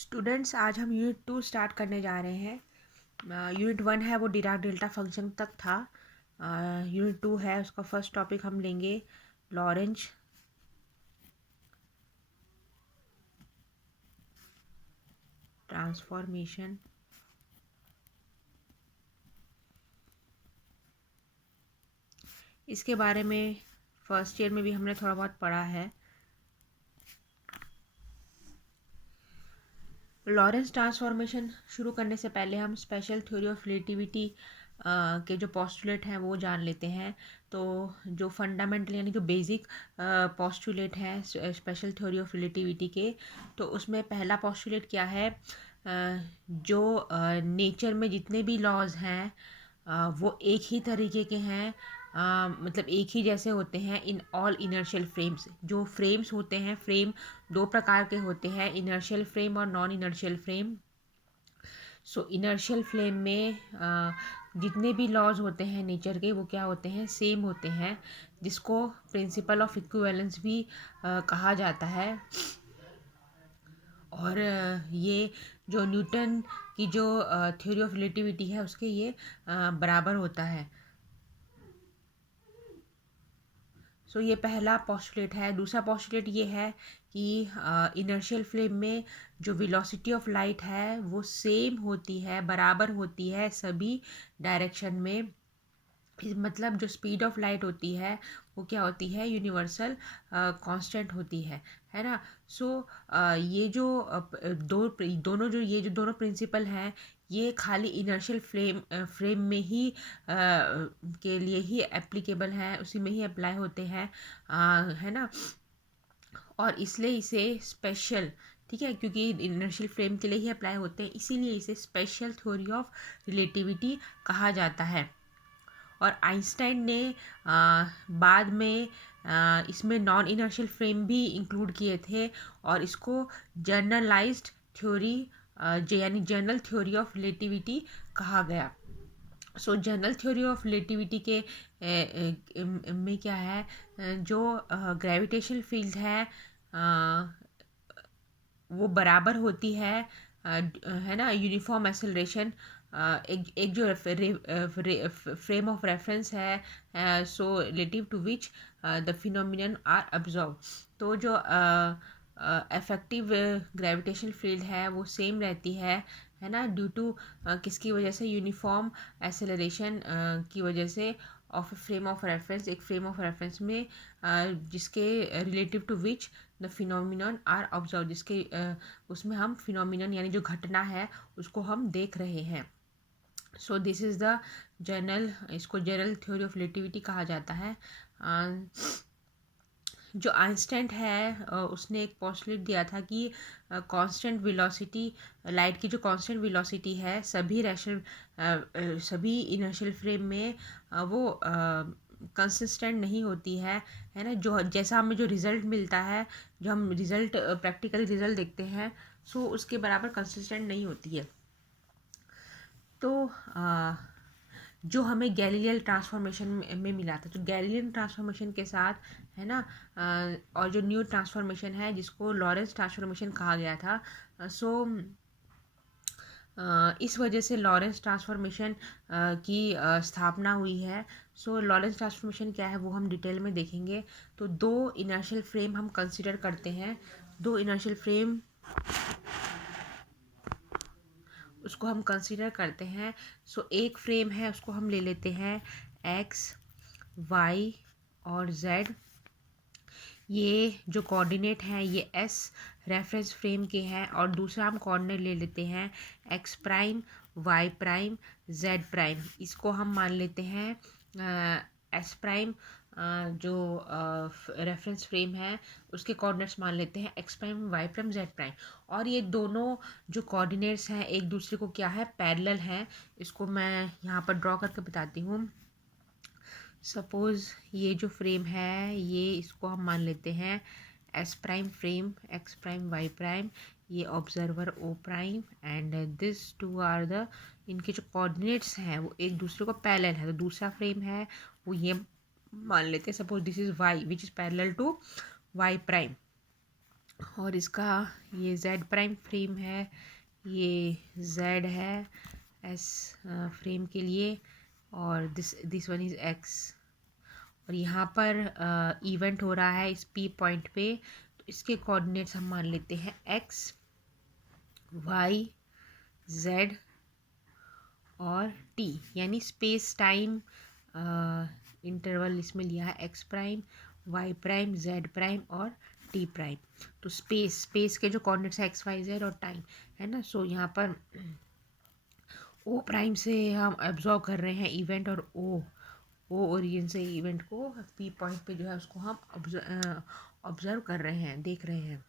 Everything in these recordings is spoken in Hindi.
स्टूडेंट्स, आज हम यूनिट 2 स्टार्ट करने जा रहे हैं। यूनिट 1 है वो डिराक डेल्टा फंक्शन तक था। यूनिट 2 है, उसका फर्स्ट टॉपिक हम लेंगे लॉरेंज ट्रांसफॉर्मेशन। इसके बारे में फर्स्ट ईयर में भी हमने थोड़ा बहुत पढ़ा है। लॉरेंस ट्रांसफॉर्मेशन शुरू करने से पहले हम स्पेशल थ्योरी ऑफ रिलेटिविटी के जो पोस्टुलेट हैं वो जान लेते हैं। तो जो फंडामेंटल यानी जो बेसिक पोस्टुलेट हैं स्पेशल थ्योरी ऑफ रिलेटिविटी के, तो उसमें पहला पोस्टुलेट क्या है? जो नेचर में जितने भी लॉज हैं वो एक ही तरीके के हैं। मतलब एक ही जैसे होते हैं इन ऑल इनर्शियल फ्रेम्स। जो फ्रेम्स होते हैं, फ्रेम दो प्रकार के होते हैं, इनर्शियल फ्रेम और नॉन इनर्शियल फ्रेम। सो इनर्शियल फ्रेम में जितने भी लॉज होते हैं नेचर के वो क्या होते हैं? सेम होते हैं, जिसको प्रिंसिपल ऑफ इक्विवेलेंस भी कहा जाता है। और ये जो न्यूटन की जो थ्योरी ऑफ रिलेटिविटी है उसके ये बराबर होता है। सो ये पहला पोस्टुलेट है। दूसरा पोस्टुलेट ये है कि इनर्शियल फ्रेम में जो वेलोसिटी ऑफ लाइट है वो सेम होती है, बराबर होती है सभी डायरेक्शन में। मतलब जो स्पीड ऑफ लाइट होती है वो क्या होती है? यूनिवर्सल कांस्टेंट होती है ना। सो ये जो दोनों जो ये जो दोनों प्रिंसिपल हैं ये खाली इनर्शियल फ्रेम में ही के लिए ही एप्लीकेबल हैं, उसी में ही अप्लाई होते हैं, है ना। और इसलिए इसे स्पेशल, ठीक है, क्योंकि इनर्शियल फ्रेम के लिए ही अप्लाई होते हैं, इसीलिए इसे स्पेशल थ्योरी ऑफ रिलेटिविटी कहा जाता है। और आइंस्टाइन ने बाद में इसमें नॉन इनर्शियल फ्रेम भी इंक्लूड किए थे और इसको जर्नलाइज्ड थ्योरी यानी जनरल थ्योरी ऑफ रिलेटिविटी कहा गया। सो जनरल थ्योरी ऑफ रिलेटिविटी के में क्या है? जो ग्रेविटेशनल फील्ड है वो बराबर होती है ना, यूनिफॉर्म एक्सेलरेशन। एक जो फ्रेम ऑफ रेफरेंस है, so relative to which the phenomenon are observe. तो जो इफेक्टिव ग्रेविटेशनल फील्ड है वो सेम रहती है ना, ड्यू टू किसकी वजह से? यूनिफॉर्म एक्सेलरेशन की वजह से ऑफ फ्रेम ऑफ रेफरेंस, एक फ्रेम ऑफ रेफरेंस में जिसके relative to which the phenomenon are observe, जिसके उसमें हम फिनोमिनन यानी जो घटना है उसको हम देख रहे हैं। So this is the general, इसको जनरल थ्योरी ऑफ रिलेटिविटी कहा जाता है। जो आइंस्टाइन है उसने एक पोस्टुलेट दिया था कि कांस्टेंट वेलोसिटी, लाइट की जो कांस्टेंट वेलोसिटी है सभी इनर्शियल फ्रेम में वो कंसिस्टेंट नहीं होती है ना। जो जैसा हमें जो रिज़ल्ट मिलता है, जो हम रिज़ल्ट प्रैक्टिकल रिज़ल्ट देखते हैं, सो उसके बराबर कंसिस्टेंट नहीं होती है। तो जो हमें गैलीलियन ट्रांसफॉर्मेशन में मिला था, तो गैलीलियन ट्रांसफॉर्मेशन के साथ, है ना, और जो न्यू ट्रांसफॉर्मेशन है जिसको लॉरेंस ट्रांसफॉर्मेशन कहा गया था, सो इस वजह से लॉरेंस ट्रांसफॉर्मेशन की स्थापना हुई है। सो लॉरेंस ट्रांसफॉर्मेशन क्या है वो हम डिटेल में देखेंगे। तो दो इनर्शियल फ्रेम हम कंसिडर करते हैं, दो इनर्शियल फ्रेम उसको हम कंसिडर करते हैं। सो एक फ्रेम है उसको हम ले लेते हैं एक्स, वाई और जेड। ये जो कोऑर्डिनेट हैं ये एस रेफरेंस फ्रेम के हैं, और दूसरा हम कोऑर्डिनेट ले लेते हैं X prime, Y prime, Z prime. इसको हम मान लेते हैं एस प्राइम, जो रेफरेंस फ्रेम है उसके कोऑर्डिनेट्स मान लेते हैं X prime, Y prime, Z prime. और ये दोनों जो कोऑर्डिनेट्स हैं एक दूसरे को क्या है? पैरेलल हैं। इसको मैं यहाँ पर ड्रॉ करके बताती हूँ। सपोज़ ये जो फ्रेम है ये इसको हम मान लेते हैं S prime frame, X prime, Y prime, ये observer O prime, and this two are the, इनके जो कोऑर्डिनेट्स हैं वो एक दूसरे को पैरेलल है। तो दूसरा फ्रेम है वो ये मान लेते हैं, suppose this is Y which is parallel to Y prime. और इसका ये जेड प्राइम फ्रेम है, ये जेड है एस फ्रेम के लिए, और दिस वन इज़ एक्स। और यहाँ पर इवेंट हो रहा है इस पी पॉइंट पे, तो इसके कोऑर्डिनेट्स हम मान लेते हैं एक्स, वाई, जेड और टी, यानी स्पेस टाइम इंटरवल इसमें लिया है x prime, Y prime, Z prime और टी प्राइम। तो स्पेस के जो कोऑर्डिनेट्स है एक्स वाई जेड और टाइम है ना। सो यहाँ पर ओ प्राइम से हम एब्जॉर्व कर रहे हैं इवेंट, और ओ ओरिजिन से इवेंट को पी पॉइंट पे जो है उसको हम ऑब्जर्व कर रहे हैं, देख रहे हैं।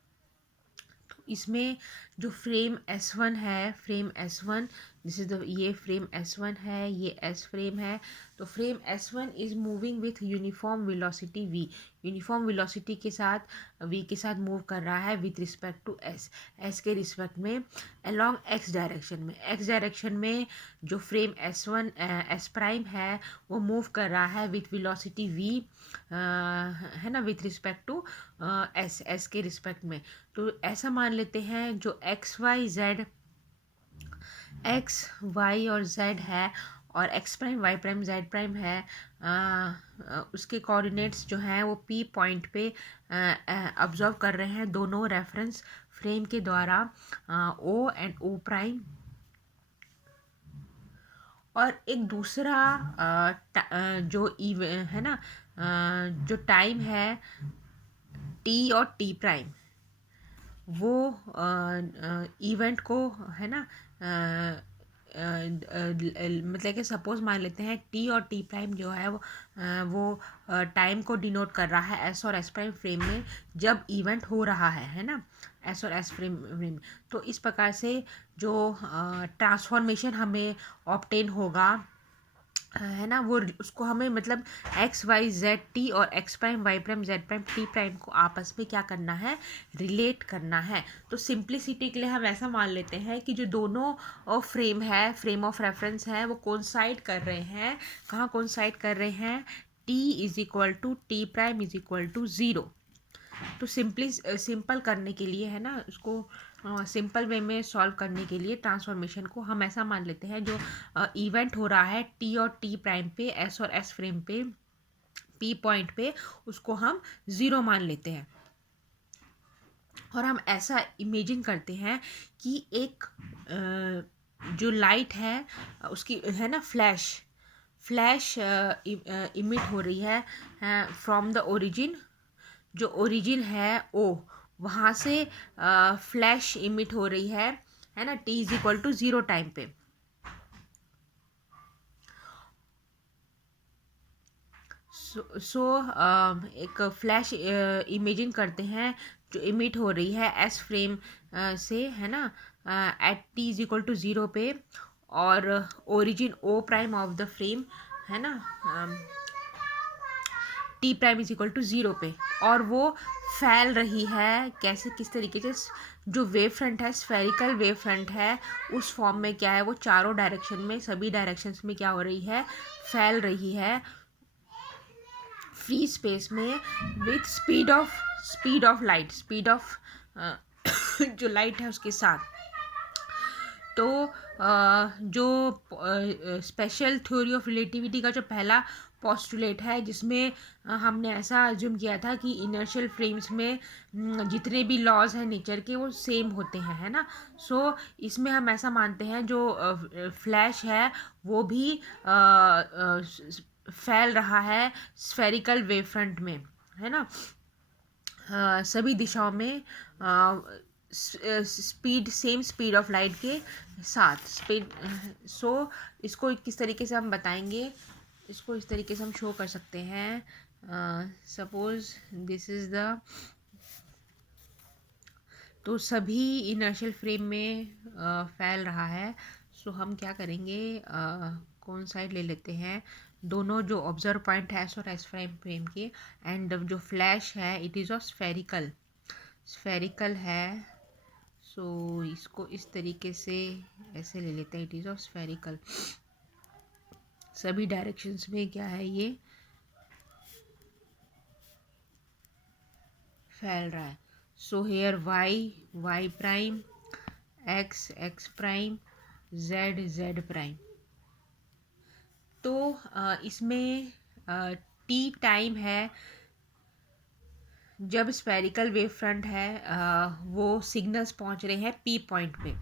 तो इसमें जो फ्रेम S1 है, frame S1 this is the, ये फ्रेम S1 है, ये S फ्रेम है। तो frame S1 is moving with uniform velocity v, uniform velocity के साथ v के साथ मूव कर रहा है विथ रिस्पेक्ट टू s के रिस्पेक्ट में अलोंग x डायरेक्शन में। x डायरेक्शन में जो फ्रेम S1 S प्राइम है वो मूव कर रहा है विथ वेलोसिटी v, है ना, विथ रिस्पेक्ट टू s के रिस्पेक्ट में। तो ऐसा मान लेते हैं जो एक्स वाई और जेड है, और X prime Y prime Z prime है, उसके कोऑर्डिनेट्स जो हैं वो पी पॉइंट पे ऑब्जर्व कर रहे हैं दोनों रेफरेंस फ्रेम के द्वारा, ओ एंड ओ प्राइम। और एक दूसरा जो है ना, जो टाइम है टी और टी प्राइम, वो इवेंट को है ना, मतलब कि सपोज मान लेते हैं टी और टी प्राइम जो है वो टाइम को डिनोट कर रहा है एस और एस प्राइम फ्रेम में जब इवेंट हो रहा है ना, एस और एस फ्रेम में। तो इस प्रकार से जो ट्रांसफॉर्मेशन हमें ऑब्टेन होगा है ना, वो उसको हमें मतलब एक्स वाई जेड टी और X prime Y prime Z prime T prime को आपस में क्या करना है, रिलेट करना है। तो सिंप्लिसिटी के लिए हम ऐसा मान लेते हैं कि जो दोनों फ्रेम है, फ्रेम ऑफ रेफरेंस है, वो कोइंसाइड कर रहे हैं, कहाँ कोइंसाइड कर रहे हैं, t is equal to T prime is equal to zero. तो सिंपल करने के लिए है ना, उसको सिंपल वे में सॉल्व करने के लिए ट्रांसफॉर्मेशन को हम ऐसा मान लेते हैं जो इवेंट हो रहा है टी और टी प्राइम पे, एस और एस फ्रेम पे, पी पॉइंट पे, उसको हम ज़ीरो मान लेते हैं। और हम ऐसा इमेजिन करते हैं कि एक जो लाइट है उसकी है ना फ्लैश इमिट हो रही है फ्रॉम द ओरिजिन, जो ओरिजिन है ओ, वहाँ से फ्लैश इमिट हो रही है ना, t is equal to zero time पे। सो एक फ्लैश इमेजिन करते हैं जो इमिट हो रही है एस फ्रेम से है ना, at t is equal to zero पे, और origin O prime of the frame है ना, t prime is equal to zero पे, और वो फैल रही है कैसे, किस तरीके से, जो वेव फ्रंट है स्फेरिकल वेव फ्रंट है उस फॉर्म में क्या है, वो चारों डायरेक्शन में, सभी डायरेक्शंस में क्या हो रही है, फैल रही है फ्री स्पेस में with speed of light, speed of जो लाइट है उसके साथ। तो जो स्पेशल थ्योरी ऑफ रिलेटिविटी का जो पहला पोस्टुलेट है, जिसमें हमने ऐसा अज्यूम किया था कि इनर्शियल फ्रेम्स में जितने भी लॉज हैं नेचर के वो सेम होते हैं, है ना। सो इसमें हम ऐसा मानते हैं जो फ्लैश है वो भी फैल रहा है स्फेरिकल वेव फ्रंट में, है ना, सभी दिशाओं में speed, same speed of light के साथ स्पीड। सो इसको किस तरीके से हम बताएंगे, इसको इस तरीके से हम शो कर सकते हैं, सपोज दिस इज़ द, तो सभी इनर्शियल फ्रेम में फैल रहा है। सो हम क्या करेंगे, कौन साइड ले लेते हैं, दोनों जो ऑब्जर्व पॉइंट है एस और एस प्राइम फ्रेम के, एंड जो फ्लैश है इट इज़ ऑफ स्फेरिकल है। सो इसको इस तरीके से ऐसे ले लेते हैं, इट इज़ ऑफ स्फेरिकल, सभी डायरेक्शंस में क्या है, ये फैल रहा है। So here y prime, x prime, z prime. तो इसमें t टाइम है जब स्फेरिकल वेव फ्रंट है, वो सिग्नल्स पहुंच रहे हैं p पॉइंट पे,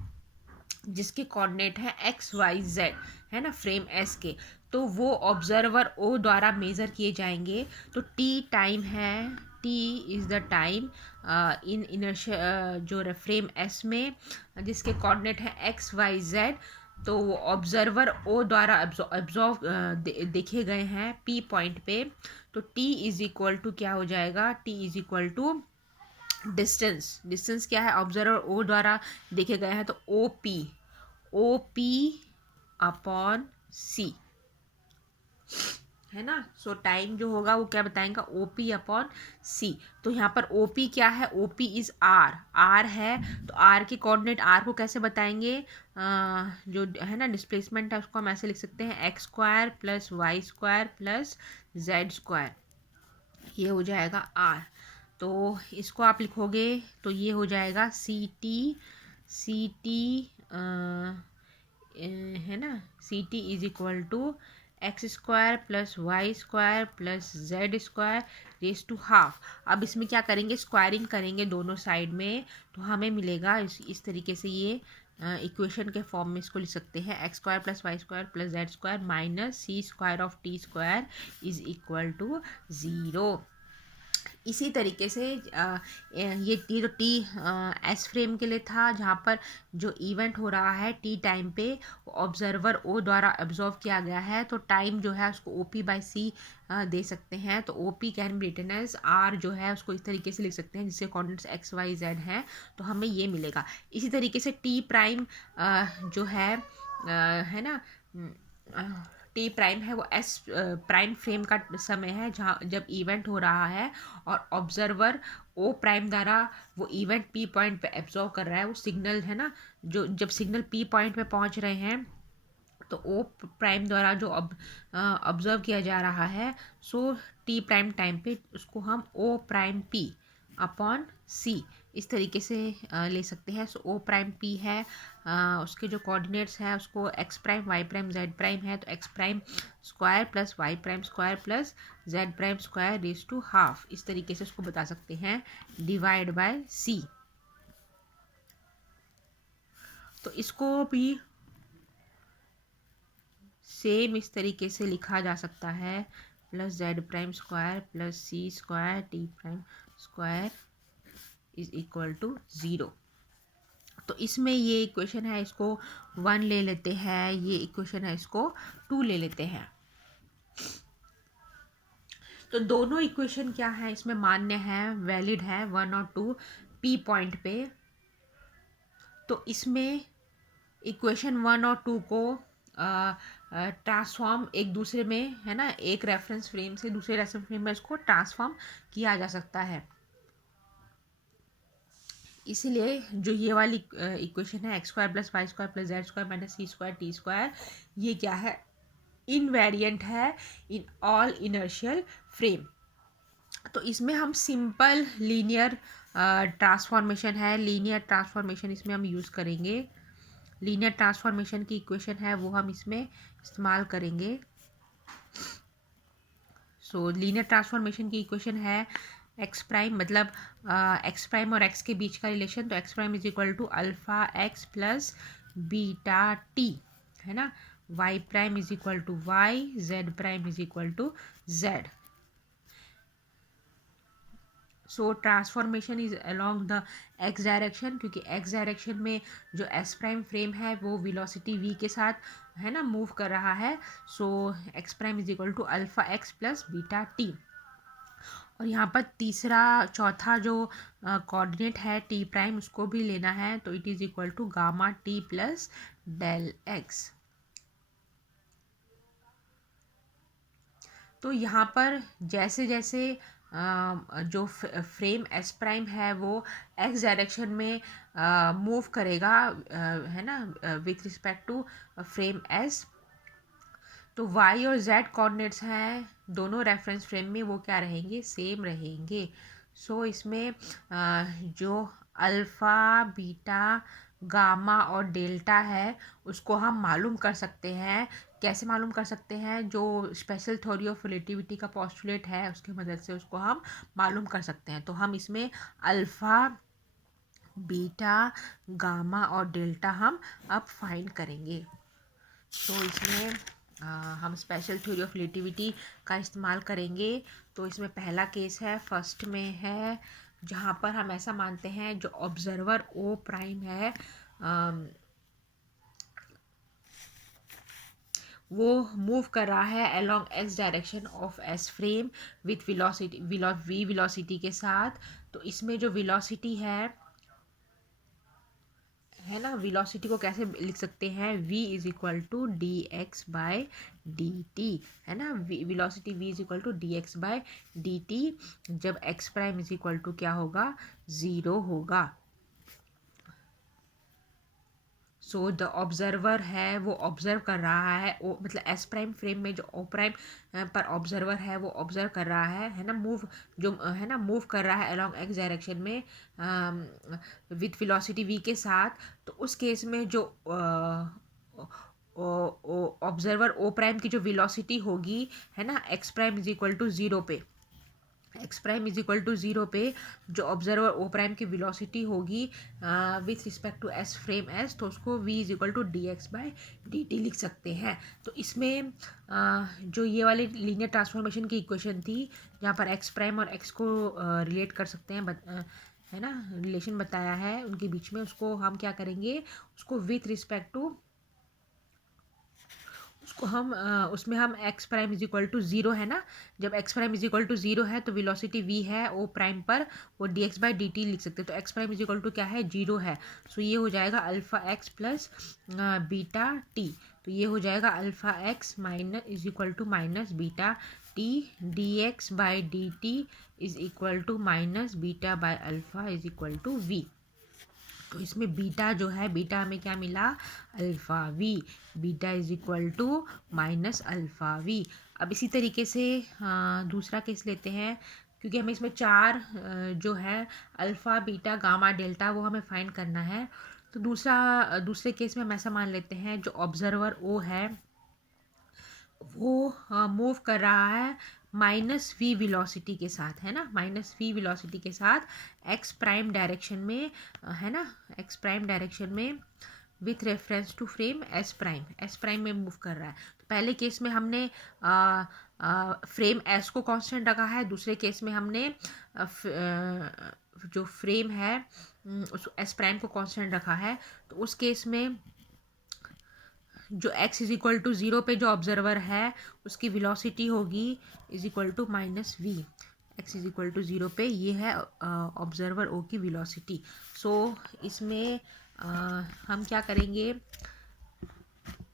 जिसके कोऑर्डिनेट है एक्स वाई जेड, है ना, फ्रेम एस के। तो वो ऑब्जर्वर ओ द्वारा मेज़र किए जाएंगे। तो टी टाइम है, T is the time in inertia जो फ्रेम एस में, जिसके कोऑर्डिनेट है एक्स वाई जेड। तो वो ऑब्जर्वर ओ द्वारा एब्जॉर्व देखे गए हैं पी पॉइंट पे। तो टी इज इक्वल टू क्या हो जाएगा, t is equal to distance क्या है, ऑब्जर्वर ओ द्वारा देखे गए हैं, तो ओ पी अपॉन सी, है ना। सो टाइम जो होगा वो क्या बताएंगे, ओ पी अपॉन सी। तो यहाँ पर ओ पी क्या है, ओ पी इज आर है। तो आर के कोऑर्डिनेट, आर को कैसे बताएंगे, जो है ना डिस्प्लेसमेंट है उसको हम ऐसे लिख सकते हैं, x square plus Y square plus Z square, ये हो जाएगा आर। तो इसको आप लिखोगे तो ये हो जाएगा सी टी है ना, c t is equal to x square plus Y square plus Z square raise to half. अब इसमें क्या करेंगे, स्क्वायरिंग करेंगे दोनों साइड में, तो हमें मिलेगा इस तरीके से, ये इक्वेशन के फॉर्म में इसको लिख सकते हैं, x square plus Y square plus Z square minus C square of t square is equal to 0। इसी तरीके से ये जो टी एस फ्रेम के लिए था, जहाँ पर जो इवेंट हो रहा है टी टाइम पे, ऑब्जर्वर ओ द्वारा ऑब्जर्व किया गया है, तो टाइम जो है उसको ओ पी बाई सी दे सकते हैं। तो O P can be written as r, जो है उसको इस तरीके से लिख सकते हैं जिसके कोऑर्डिनेट्स एक्स वाई जेड हैं, तो हमें ये मिलेगा। इसी तरीके से टी प्राइम जो है ना, टी प्राइम है वो एस प्राइम फ्रेम का समय है, जहाँ जब इवेंट हो रहा है और ऑब्जर्वर ओ प्राइम द्वारा वो इवेंट पी पॉइंट पे एब्जॉर्व कर रहा है, वो सिग्नल है ना, जो जब सिग्नल पी पॉइंट पे पहुंच रहे हैं, तो ओ प्राइम द्वारा जो ऑब्जर्व किया जा रहा है, सो टी प्राइम टाइम पे उसको हम ओ प्राइम पी अपॉन सी इस तरीके से ले सकते हैं। सो ओ प्राइम पी है, उसके जो कोऑर्डिनेट्स हैं उसको x prime Y prime Z prime है, तो x prime square plus y prime square plus z prime square raise to half, इस तरीके से उसको बता सकते हैं, डिवाइड बाय सी। तो इसको भी सेम इस तरीके से लिखा जा सकता है, plus z prime square plus c square t prime square is equal to 0। तो इसमें ये इक्वेशन है, इसको 1 ले लेते हैं, ये इक्वेशन है इसको 2 ले लेते हैं। तो दोनों इक्वेशन क्या है, इसमें मान्य है, वैलिड है, 1 और 2 पी पॉइंट पे। तो इसमें इक्वेशन 1 और 2 को ट्रांसफॉर्म एक दूसरे में, है ना, एक रेफरेंस फ्रेम से दूसरे रेफरेंस फ्रेम में इसको ट्रांसफॉर्म किया जा सकता है। इसीलिए जो ये वाली इक्वेशन है, X square plus Y square plus Z square minus सी स्क्वायर टी स्क्वायर, ये क्या है, इनवेरिएंट है इन ऑल इनर्शियल फ्रेम। तो इसमें हम सिंपल लीनियर ट्रांसफॉर्मेशन है, लीनियर ट्रांसफॉर्मेशन इसमें हम यूज़ करेंगे। लीनियर ट्रांसफॉर्मेशन की इक्वेशन है वो हम इसमें इस्तेमाल करेंगे। सो लीनियर ट्रांसफॉर्मेशन की इक्वेशन है एक्स प्राइम, मतलब एक्स प्राइम और एक्स के बीच का रिलेशन, तो x prime is equal to alpha x plus beta t, है ना, y prime is equal to y, z prime is equal to z. So transformation is along the x direction, क्योंकि एक्स डायरेक्शन में जो एस प्राइम फ्रेम है वो वेलोसिटी v के साथ, है ना, मूव कर रहा है। So X prime is equal to alpha x plus beta T. और यहाँ पर तीसरा चौथा जो कोऑर्डिनेट है टी प्राइम, उसको भी लेना है, तो it is equal to gamma T plus del x. तो यहाँ पर जैसे जैसे जो फ्रेम एस प्राइम है वो एक्स डायरेक्शन में मूव करेगा, है ना, with respect to frame S, तो वाई और जेड कोऑर्डिनेट्स हैं दोनों रेफरेंस फ्रेम में, वो क्या रहेंगे, सेम रहेंगे। सो इसमें जो अल्फ़ा बीटा गामा और डेल्टा है उसको हम मालूम कर सकते हैं। कैसे मालूम कर सकते हैं? जो स्पेशल थ्योरी ऑफ रिलेटिविटी का पोस्टुलेट है उसकी मदद से उसको हम मालूम कर सकते हैं। तो हम इसमें अल्फ़ा बीटा गामा और डेल्टा हम अब फाइंड करेंगे। तो इसमें हम स्पेशल थ्योरी ऑफ रिलेटिविटी का इस्तेमाल करेंगे। तो इसमें पहला केस है, फर्स्ट में है, जहाँ पर हम ऐसा मानते हैं जो ऑब्जर्वर ओ प्राइम है वो मूव कर रहा है along x direction of S frame with velocity v velocity के साथ। तो इसमें जो वेलोसिटी है ना, वेलोसिटी को कैसे लिख सकते हैं? v is equal to d x by d t, है ना। Velocity v is equal to d x by d t जब x prime is equal to क्या होगा? 0 होगा। सो द ऑब्जर्वर है वो ऑब्जर्व कर रहा है, ओ मतलब एस प्राइम फ्रेम में जो ओ प्राइम पर ऑब्जर्वर है वो ऑब्जर्व कर रहा है ना, मूव जो है ना मूव कर रहा है अलोंग एक्स डायरेक्शन में विथ वेलोसिटी v के साथ। तो उस केस में जो ऑब्जर्वर ओ प्राइम की जो वेलोसिटी होगी, है ना, x prime is equal to 0 पे, x prime is equal to 0 पे जो ऑब्जर्वर ओ प्राइम की वेलोसिटी होगी with respect to S frame S, तो उसको v is equal to d x by d t लिख सकते हैं। तो इसमें जो ये वाली लीनियर ट्रांसफॉर्मेशन की इक्वेशन थी जहाँ पर एक्स प्राइम और एक्स को रिलेट कर सकते हैं, है ना, रिलेशन बताया है उनके बीच में, उसको हम क्या करेंगे? उसको विथ रिस्पेक्ट टू उसको हम उसमें हम x prime is equal to 0 है ना, जब x prime is equal to 0 है तो वेलोसिटी v है ओ प्राइम पर, वो d x by d t लिख सकते हैं। तो x prime is equal to क्या है? 0 है। सो ये हो जाएगा alpha x plus beta T. तो ये हो जाएगा alpha x minus is equal to minus beta t d x by d t is equal to minus beta by alpha is equal to v. तो इसमें बीटा जो है, बीटा हमें क्या मिला? Alpha V. Beta is equal to minus alpha v. अब इसी तरीके से दूसरा केस लेते हैं, क्योंकि हमें इसमें चार जो है अल्फ़ा बीटा गामा डेल्टा वो हमें फाइंड करना है। तो दूसरे केस में हम ऐसा मान लेते हैं जो ऑब्जर्वर ओ है वो मूव कर रहा है माइनस वी वेलोसिटी के साथ, है ना, माइनस वी वेलोसिटी के साथ एक्स प्राइम डायरेक्शन में, है ना, एक्स प्राइम डायरेक्शन में with reference to frame S prime में मूव कर रहा है। तो पहले केस में हमने फ्रेम एस को कांस्टेंट रखा है, दूसरे केस में हमने जो फ्रेम है उस एस प्राइम को कांस्टेंट रखा है। तो उस केस में जो x इज इक्वल टू 0 पे जो ऑब्जर्वर है उसकी वेलोसिटी होगी is equal to minus v. X is equal to 0 पे ये है ऑब्जर्वर ओ की वेलोसिटी। सो इसमें हम क्या करेंगे?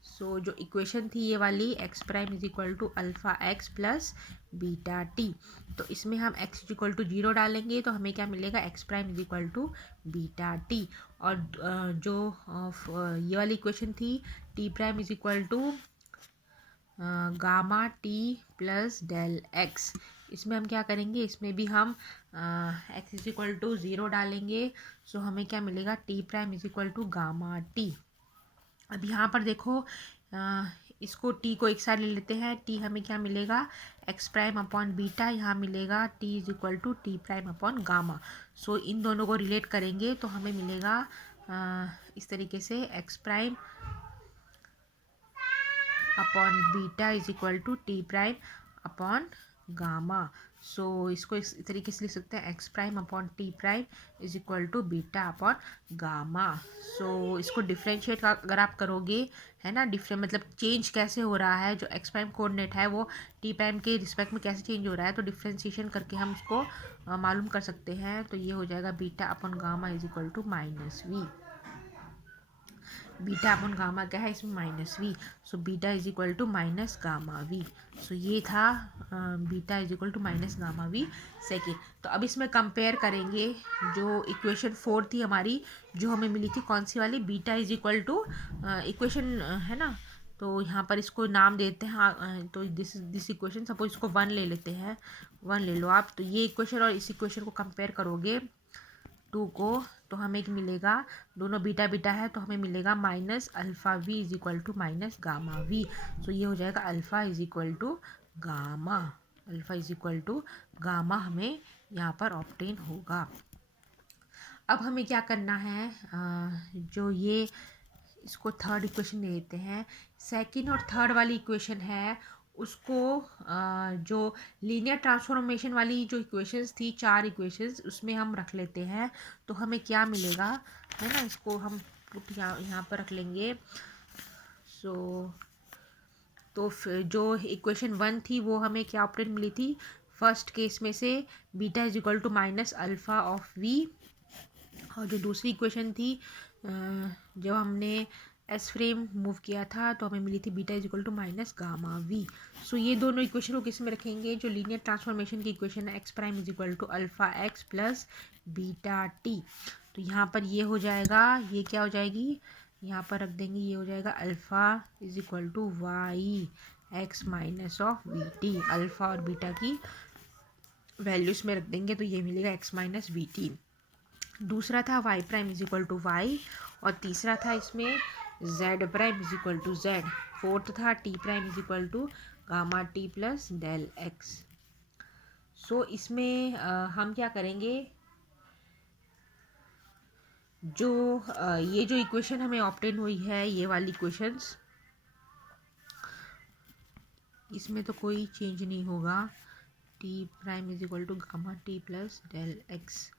सो जो इक्वेशन थी ये वाली, x prime is equal to alpha x plus beta T, तो इसमें हम एक्स इज इक्वल टू 0 डालेंगे तो हमें क्या मिलेगा? X prime is equal to beta T. और जो ये वाली इक्वेशन थी, t prime is equal to gamma T plus del x, इसमें हम क्या करेंगे? इसमें भी हम एक्स इज इक्वल टू 0 डालेंगे। सो हमें क्या मिलेगा? T prime is equal to gamma t. अब यहाँ पर देखो, इसको टी को एक साइड ले लेते हैं, टी हमें क्या मिलेगा? एक्स प्राइम अपॉन बीटा, यहाँ मिलेगा T is equal to T prime upon gamma. So इन दोनों को रिलेट करेंगे तो हमें मिलेगा इस तरीके से, X prime upon beta is equal to T prime upon gamma. So इसको इस तरीके से लिख सकते हैं, X prime upon T prime is equal to beta upon gamma. So इसको डिफ्रेंशिएट अगर आप करोगे, है ना, डिफरेंट मतलब चेंज कैसे हो रहा है, जो एक्स प्राइम कोऑर्डिनेट है वो टी प्राइम के रिस्पेक्ट में कैसे चेंज हो रहा है, तो डिफ्रेंशिएशन करके हम उसको मालूम कर सकते हैं। तो ये हो जाएगा beta upon gamma is equal to minus V. Beta upon gamma क्या है? इसमें minus V. So beta is equal to minus gamma V. So ये था beta is equal to minus gamma V second. तो अब इसमें कंपेयर करेंगे जो इक्वेशन 4 थी हमारी, जो हमें मिली थी कौन सी वाली? Beta is equal to equation, है ना, तो यहाँ पर इसको नाम देते हैं तो दिस इक्वेशन सपोज इसको 1 ले लेते हैं, 1 ले लो आप। तो ये इक्वेशन और इस इक्वेशन को कंपेयर करोगे 2 को, तो हमें एक मिलेगा, दोनों बीटा बीटा है तो हमें मिलेगा minus alpha V is equal to minus gamma V. So ये हो जाएगा alpha is equal to gamma, alpha is equal to gamma हमें यहाँ पर ऑब्टेन होगा। अब हमें क्या करना है, जो ये इसको थर्ड इक्वेशन ले लेते हैं। सेकंड और थर्ड वाली इक्वेशन है उसको जो लीनियर ट्रांसफॉर्मेशन वाली जो इक्वेशंस थी, 4 इक्वेशंस, उसमें हम रख लेते हैं। तो हमें क्या मिलेगा, है ना, इसको हम पुट यहाँ पर रख लेंगे। सो तो जो इक्वेशन 1 थी वो हमें क्या ऑप्टेन मिली थी, फर्स्ट केस में से beta is equal to minus alpha of v. और जो दूसरी इक्वेशन थी, जब हमने एस फ्रेम मूव किया था तो हमें मिली थी beta is equal to minus gamma V. So ये दोनों इक्वेशन को किस में रखेंगे, जो लीनियर ट्रांसफॉर्मेशन की इक्वेशन है x prime is equal to alpha x plus beta T. तो यहाँ पर ये हो जाएगा, ये क्या हो जाएगी, यहाँ पर रख देंगे, ये हो जाएगा alpha is equal to y x minus of v t. Alpha और बीटा की वैल्यूज में रख देंगे तो ये मिलेगा एक्स माइनस वी टी। दूसरा था Y prime is equal to Y, और तीसरा था इसमें Z prime is equal to Z. Fourth था T prime is equal to gamma T plus del X. So इसमें हम क्या करेंगे, जो ये जो इक्वेशन हमें ऑब्टेन हुई है, ये वाली इक्वेशंस, इसमें तो कोई चेंज नहीं होगा। T prime is equal to gamma T plus del x.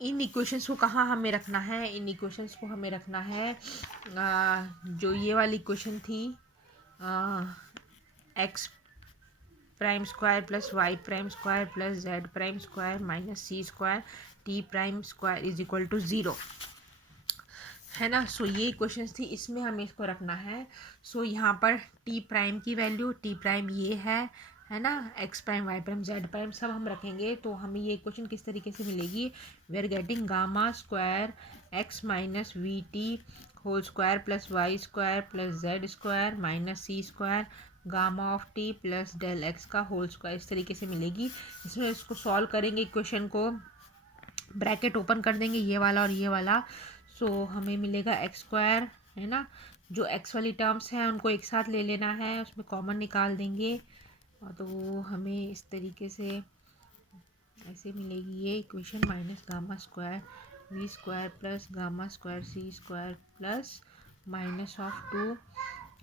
इन इक्वेशंस को कहाँ हमें रखना है, इन इक्वेशंस को हमें रखना है जो ये वाली इक्वेशन थी, x prime square plus y prime square plus z prime square minus C square t prime square is equal to 0, है ना। सो ये इक्वेशंस थी, इसमें हमें इसको रखना है। सो यहाँ पर टी प्राइम की वैल्यू, टी प्राइम ये है ना, x prime Y prime Z prime सब हम रखेंगे। तो हमें ये इक्वेशन किस तरीके से मिलेगी, we are getting gamma square x minus v t whole square plus Y square plus Z square minus C square gamma of t plus del x का होल स्क्वायर, इस तरीके से मिलेगी। इसमें इसको सॉल्व करेंगे, इक्वेशन को ब्रैकेट ओपन कर देंगे, ये वाला और ये वाला। सो हमें मिलेगा एक्स स्क्वायर, है ना, जो एक्स वाली टर्म्स हैं उनको एक साथ ले लेना है, उसमें कॉमन निकाल देंगे। और तो हमें इस तरीके से ऐसे मिलेगी ये equation, minus gamma square we square plus gamma square C square plus minus of 2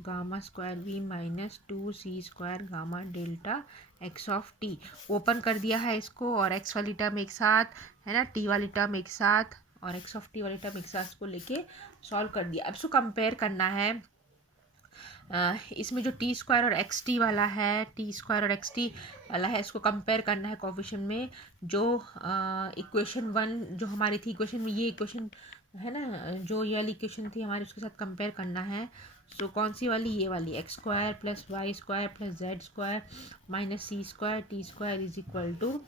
gamma square v minus 2 c square gamma delta x of t. Open कर दिया है इसको, और एक्स वाली टर्म एक साथ, है ना, टी वाली टर्म एक साथ और एक्स ऑफ टी वाली टर्म एक साथ, इसको लेके सॉल्व कर दिया। अब इसको कंपेयर करना है, इसमें जो टी स्क्वायर और एक्स टी वाला है, टी स्क्वायर और एक्स टी वाला है, इसको कंपेयर करना है कोफिशिएंट में। जो इक्वेशन 1 जो हमारी थी इक्वेशन में, ये इक्वेशन है ना, जो ये वाली इक्वेशन थी हमारी, उसके साथ कंपेयर करना है। सो कौन सी वाली, ये वाली, x square plus Y square plus Z square minus C square T square is equal to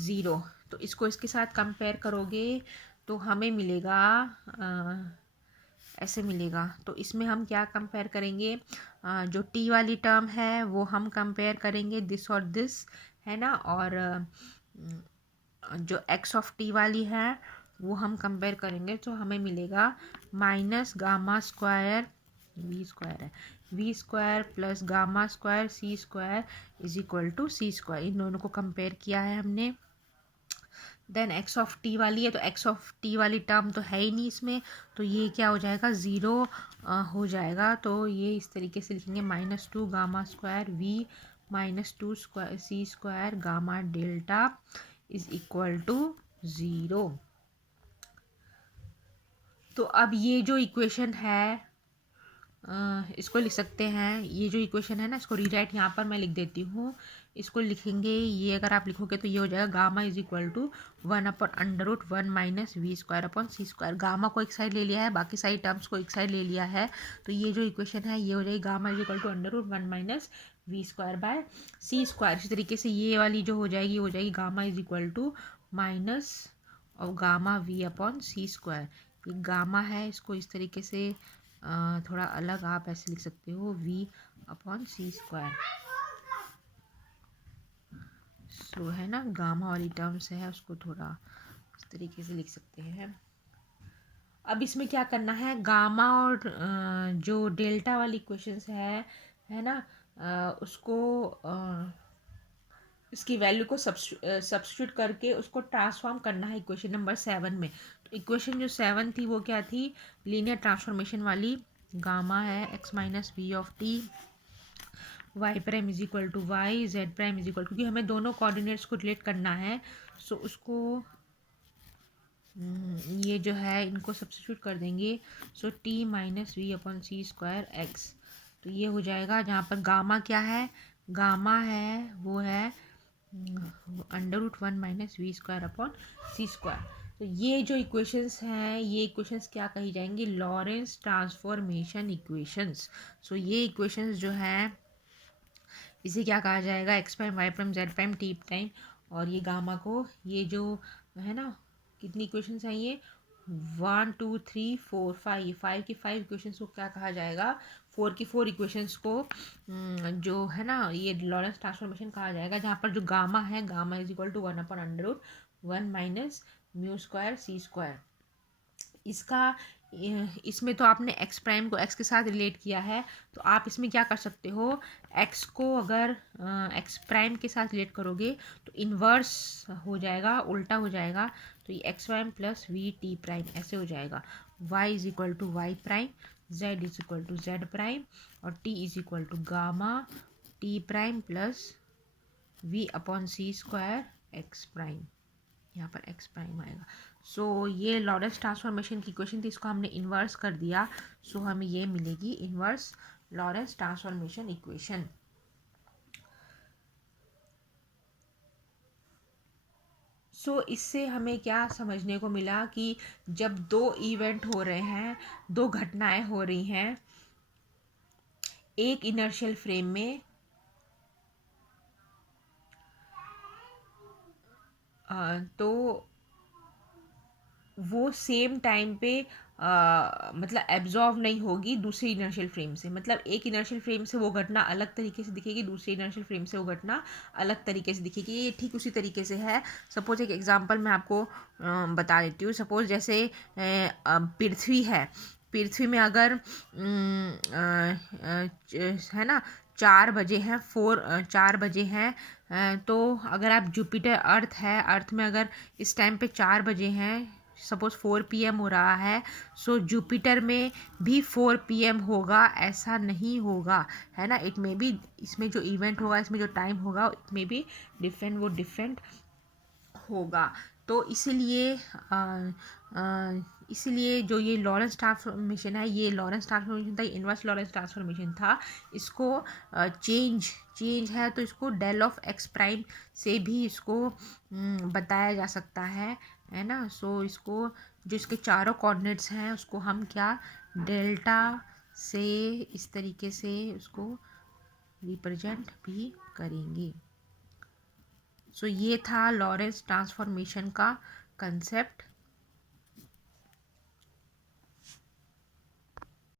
0। तो इसको इसके साथ कंपेयर करोगे तो हमें मिलेगा, ऐसे मिलेगा। तो इसमें हम क्या कंपेयर करेंगे, जो टी वाली टर्म है वो हम कंपेयर करेंगे दिस और दिस, है ना, और जो एक्स ऑफ टी वाली है वो हम कंपेयर करेंगे। तो हमें मिलेगा minus gamma square we square है, V square plus gamma square C square is equal to C square. इन दोनों को कंपेयर किया है हमने। देन एक्स ऑफ टी वाली है, तो एक्स ऑफ टी वाली टर्म तो है ही नहीं इसमें, तो ये क्या हो जाएगा, 0 हो जाएगा। तो ये इस तरीके से लिखेंगे, minus 2 gamma square v minus 2 square C square gamma delta is equal to 0। तो अब ये जो इक्वेशन है, इसको लिख सकते हैं, ये जो इक्वेशन है ना, इसको रीराइट यहाँ पर मैं लिख देती हूँ। इसको लिखेंगे, ये अगर आप लिखोगे तो ये हो जाएगा gamma is equal to 1/√1 minus we square upon C square. Gamma को एक साइड ले लिया है, बाकी सारी टर्म्स को एक साइड ले लिया है। तो ये जो इक्वेशन है ये हो जाएगी gamma is equal to √1 minus we square by C square. इसी तरीके से ये वाली जो हो जाएगी gamma is equal to minus और गामा वी अपॉन सी स्क्वायर। गामा है, इसको इस तरीके से थोड़ा अलग आप ऐसे लिख सकते हो v/c²। सो है ना, गामा वाली टर्म्स है उसको थोड़ा इस तरीके से लिख सकते हैं। अब इसमें क्या करना है, गामा और जो डेल्टा वाली इक्वेशंस है ना, उसको इसकी वैल्यू को सब्स्टिट्यूट करके उसको ट्रांसफॉर्म करना है इक्वेशन नंबर 7 में। तो इक्वेशन जो 7 थी वो क्या थी, लीनियर ट्रांसफॉर्मेशन वाली। गामा है x-v(t), y prime is equal to y, z prime is equal, क्योंकि हमें दोनों कोऑर्डिनेट्स को रिलेट करना है। सो उसको ये जो है इनको सब्स्टिट्यूट कर देंगे। सो t-v/c² x, तो ये हो जाएगा। जहाँ पर गामा क्या है, गामा है वो है √1 - v² तो ये जो इक्वेशंस हैं, ये इक्वेशंस क्या कही जाएंगी, लॉरेंस ट्रांसफॉर्मेशन इक्वेशंस। सो ये इक्वेशंस जो हैं इसे क्या कहा जाएगा, x prime, y prime, z prime, t prime. और ये गामा को, ये जो है ना, कितनी इक्वेशंस हैं ये, 1 2 3 4 5 की 5 इक्वेशंस को क्या कहा जाएगा, 4 की 4 इक्वेशंस को जो है ना ये लॉरेंस ट्रांसफॉर्मेशन कहा जाएगा। जहाँ पर जो गामा है, gamma is equal to 1/√1 - μ²c²। इसका इसमें तो आपने एक्स प्राइम को एक्स के साथ रिलेट किया है, तो आप इसमें क्या कर सकते हो, एक्स को अगर एक्स प्राइम के साथ रिलेट करोगे तो इन्वर्स हो जाएगा, उल्टा हो जाएगा। तो ये ex prime plus v/t prime ऐसे हो जाएगा। y is equal to Y prime, z is equal to z prime, और t is equal to gamma t prime plus v/c² x prime. यहाँ पर एक्स प्राइम आएगा। सो ये लॉरेंस ट्रांसफॉर्मेशन की इक्वेशन थी, इसको हमने इन्वर्स कर दिया। सो हमें ये मिलेगी इन्वर्स लॉरेंस ट्रांसफॉर्मेशन इक्वेशन। सो इससे हमें क्या समझने को मिला कि जब दो इवेंट हो रहे हैं, दो घटनाएं हो रही हैं एक इनर्शियल फ्रेम में, तो वो सेम टाइम पे मतलब एब्जॉर्व नहीं होगी दूसरी इनर्शियल फ्रेम से। मतलब एक इनर्शियल फ्रेम से वो घटना अलग तरीके से दिखेगी, दूसरी इनर्शियल फ्रेम से वो घटना अलग तरीके से दिखेगी। ये ठीक उसी तरीके से है। सपोज एक एग्जांपल मैं आपको बता देती हूँ। सपोज जैसे पृथ्वी है, पृथ्वी में अगर है ना 4 बजे हैं, 4 बजे हैं, तो अगर आप जुपिटर, अर्थ है, अर्थ में अगर इस टाइम पे 4 बजे हैं, सपोज 4 PM हो रहा है, सो जुपिटर में भी 4 PM होगा ऐसा नहीं होगा, है ना। इट मे बी, इसमें जो इवेंट होगा, इसमें जो टाइम होगा, इट मे बी डिफरेंट, वो डिफरेंट होगा। तो इसीलिए जो ये लॉरेंस ट्रांसफॉर्मेशन है, ये लॉरेंस ट्रांसफॉर्मेशन था, इनवर्स लॉरेंस ट्रांसफॉर्मेशन था। इसको चेंज है तो इसको डेल ऑफ एक्स प्राइम से भी इसको बताया जा सकता है ना। सो इसको, जो इसके चारों कोऑर्डिनेट्स हैं उसको हम क्या, डेल्टा से इस तरीके से उसको रिप्रेजेंट भी करेंगे। सो ये था लॉरेंस ट्रांसफॉर्मेशन का कंसेप्ट।